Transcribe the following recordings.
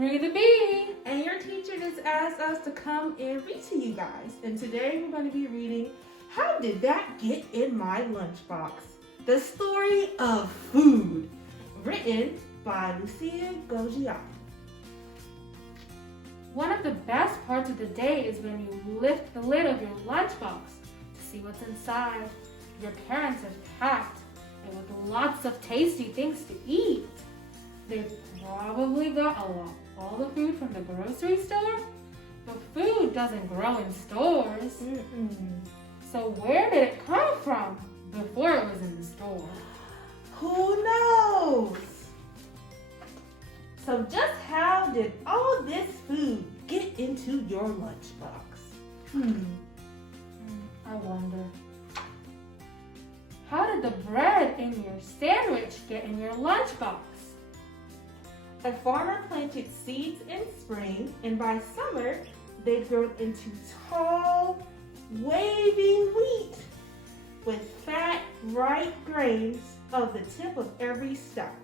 Bree the Bee. And your teacher just asked us to come and read to you guys. And today we're going to be reading How Did That Get in My Lunchbox? The Story of Food, written by Lucia Gogiati. One of the best parts of the day is when you lift the lid of your lunchbox to see what's inside. Your parents have packed it with lots of tasty things to eat. They've probably got all the food from the grocery store, but food doesn't grow in stores. So where did it come from before it was in the store? Who knows? So just how did all this food get into your lunchbox? I wonder. How did the bread in your sandwich get in your lunchbox? A farmer planted seeds in spring, and by summer, they grew into tall, waving wheat with fat, ripe grains of the tip of every stalk.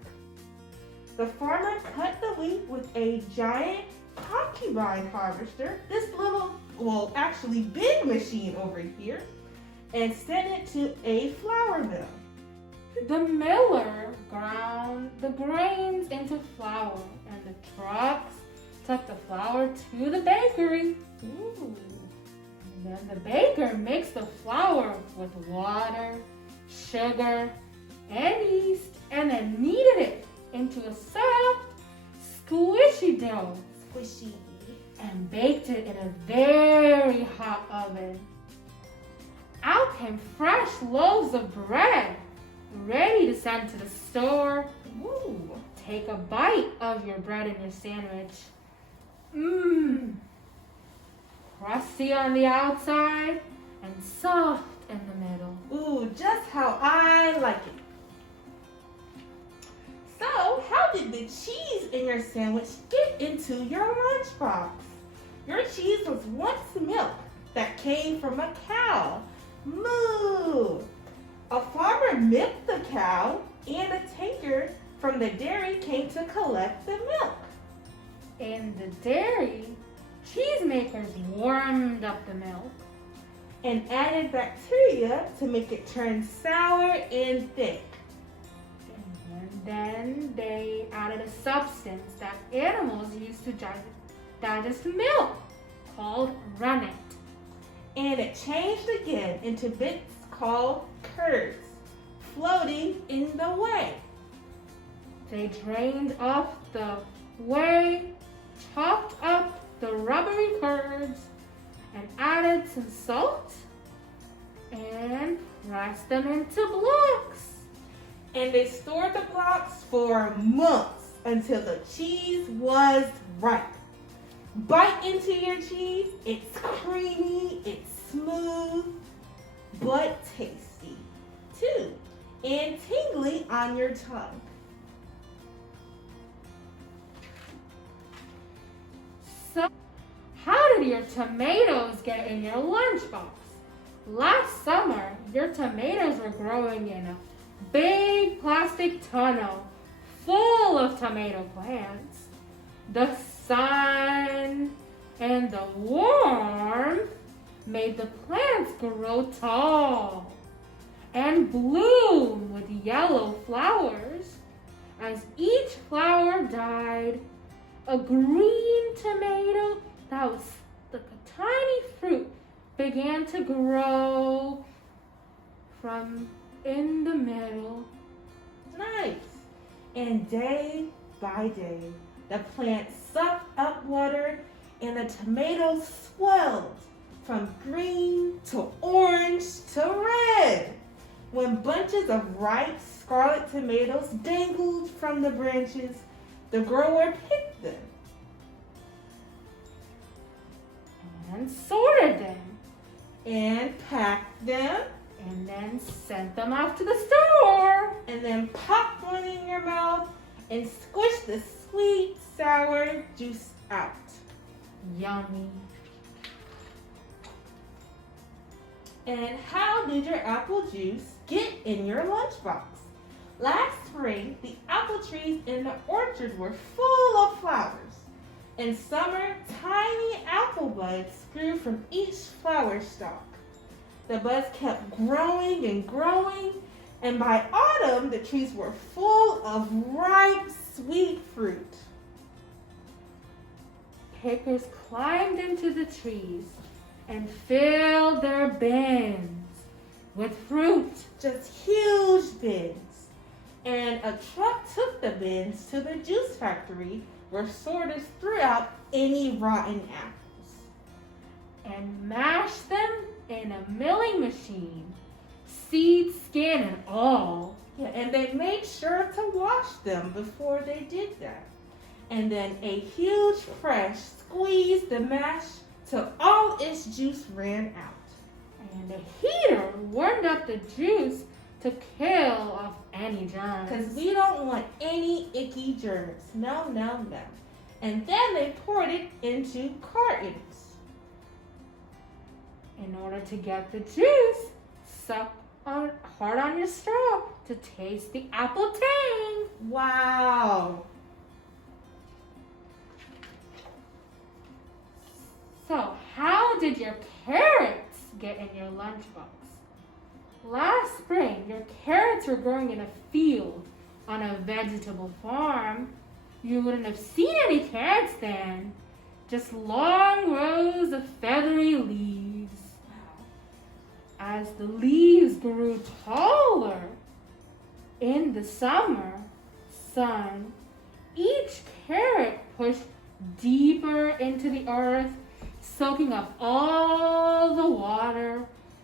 The farmer cut the wheat with a giant concubine harvester, this little, actually big machine over here, and sent it to a flour mill. The miller ground the grains into flour, and the trucks took the flour to the bakery. And then the baker mixed the flour with water, sugar, and yeast, and then kneaded it into a soft, squishy dough. Squishy. And baked it in a very hot oven. Out came fresh loaves of bread, ready to send to the store. Take a bite of your bread in your sandwich. Crusty on the outside and soft in the middle. Ooh, just how I like it. So, how did the cheese in your sandwich get into your lunchbox? Your cheese was once milk that came from a cow. Moo! A farmer milked the cow, and a tanker from the dairy came to collect the milk. In the dairy, cheesemakers warmed up the milk And added bacteria to make it turn sour and thick. And then they added a substance that animals use to digest milk called rennet. And it changed again into bits called curds, floating in the whey. They drained off the whey, chopped up the rubbery curds, and added some salt and pressed them into blocks. And they stored the blocks for months until the cheese was ripe. Bite into your cheese, it's creamy, it's smooth, but tasty too, and tingly on your tongue. So, how did your tomatoes get in your lunchbox? Last summer, your tomatoes were growing in a big plastic tunnel full of tomato plants. The sun and the warmth made the plants grow tall and bloom with yellow flowers. As each flower died, a green tomato that was like a tiny fruit began to grow from in the middle. Nice. And day by day, the plant sucked up water and the tomatoes swelled from green to orange to red. When bunches of ripe scarlet tomatoes dangled from the branches, the grower picked them And sorted them. and packed them And then sent them off to the store. and then popped one in your mouth and squished the sweet, sour juice out. Yummy. And how did your apple juice get in your lunchbox? Last spring, the apple trees in the orchard were full of flowers. In summer, tiny apple buds grew from each flower stalk. The buds kept growing and growing, and by autumn, the trees were full of ripe, sweet fruit. Pickers climbed into the trees and filled their bins with fruit. Just huge bins. And a truck took the bins to the juice factory where sorters threw out any rotten apples and mashed them in a milling machine, seed, skin, and all. Yeah, and they made sure to wash them before they did that. And then a huge press squeezed the mash till all its juice ran out. And a heater warmed up the juice to kill off any germs. Because we don't want any icky germs. No, no, no. And then they poured it into cartons. In order to get the juice, suck hard on your straw to taste the apple tang. Wow. So, how did your carrots get in your lunchbox? Last spring, your carrots were growing in a field on a vegetable farm. You wouldn't have seen any carrots then, just long rows of feathery leaves. As the leaves grew taller in the summer sun, each carrot pushed deeper into the earth, soaking up all the water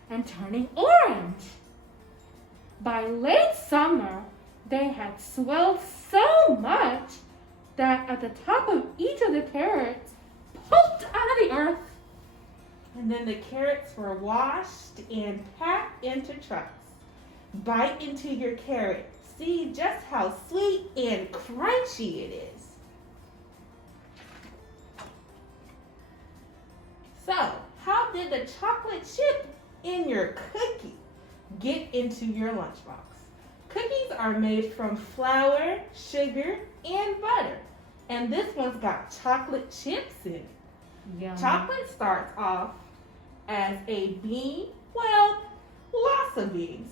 and turning orange. By late summer, they had swelled so much that at the top of each of the carrots poked out of the earth. And then the carrots were washed and packed into trucks. Bite into your carrot. See just how sweet and crunchy it is. So, how did the chocolate chip in your cookie get into your lunchbox? Cookies are made from flour, sugar, and butter. And this one's got chocolate chips in it. Yum. Chocolate starts off as a bean, well, lots of beans,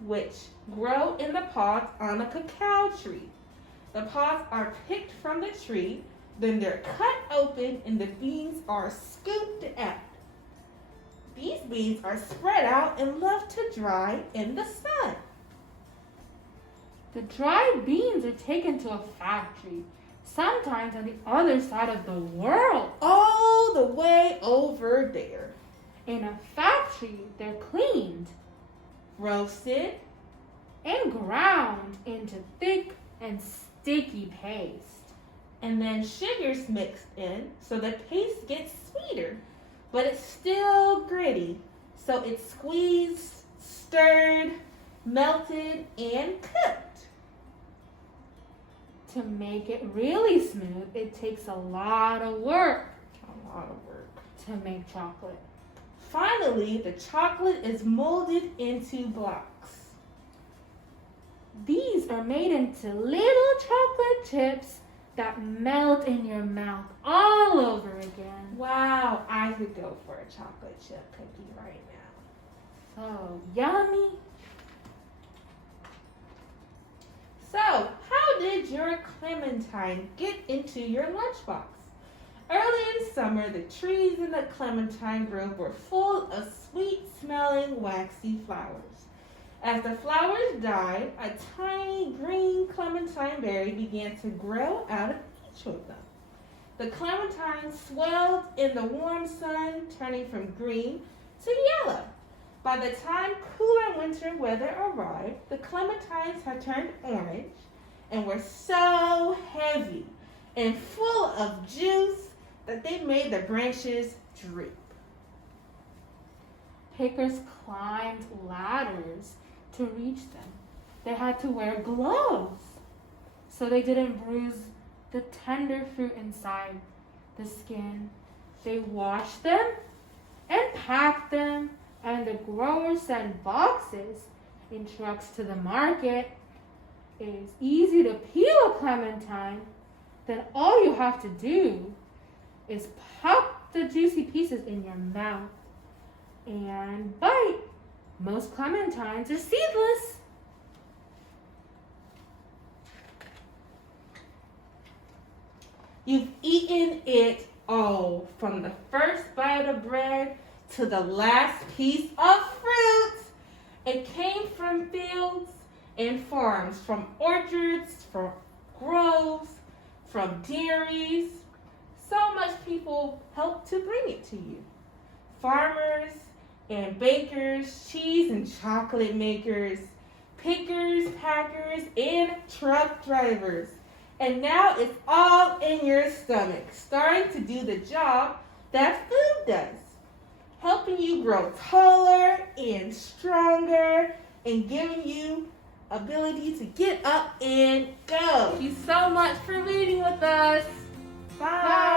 which grow in the pods on a cacao tree. The pods are picked from the tree, then they're cut open and the beans are scooped out. These beans are spread out and left to dry in the sun. The dried beans are taken to a factory, sometimes on the other side of the world. All the way over there. In a factory, they're cleaned, Roasted, and ground into thick and sticky paste. and then sugar's mixed in so the paste gets sweeter, but it's still gritty. So it's squeezed, stirred, melted, and cooked. To make it really smooth, it takes a lot of work A lot of work. to make chocolate. Finally, the chocolate is molded into blocks. These are made into little chocolate chips that melt in your mouth all over again. Wow, I could go for a chocolate chip cookie right now. So yummy. So, how did your clementine get into your lunchbox? Early in summer, the trees in the clementine grove were full of sweet-smelling, waxy flowers. As the flowers died, a tiny green clementine berry began to grow out of each of them. The clementine swelled in the warm sun, turning from green to yellow. By the time cooler winter weather arrived, the clementines had turned orange and were so heavy and full of juice that they made the branches droop. Pickers climbed ladders to reach them. They had to wear gloves so they didn't bruise the tender fruit inside the skin. They washed them and packed them, and the growers sent boxes in trucks to the market. It is easy to peel a clementine. Then all you have to do is pop the juicy pieces in your mouth and bite. Most clementines are seedless. You've eaten it all, from the first bite of bread to the last piece of fruit. It came from fields and farms, from orchards, from groves, from dairies. So much people helped to bring it to you. Farmers and bakers, cheese and chocolate makers, pickers, packers, and truck drivers. And now it's all in your stomach, starting to do the job that food does, helping you grow taller and stronger and giving you ability to get up and go. Thank you so much for reading with us. Bye.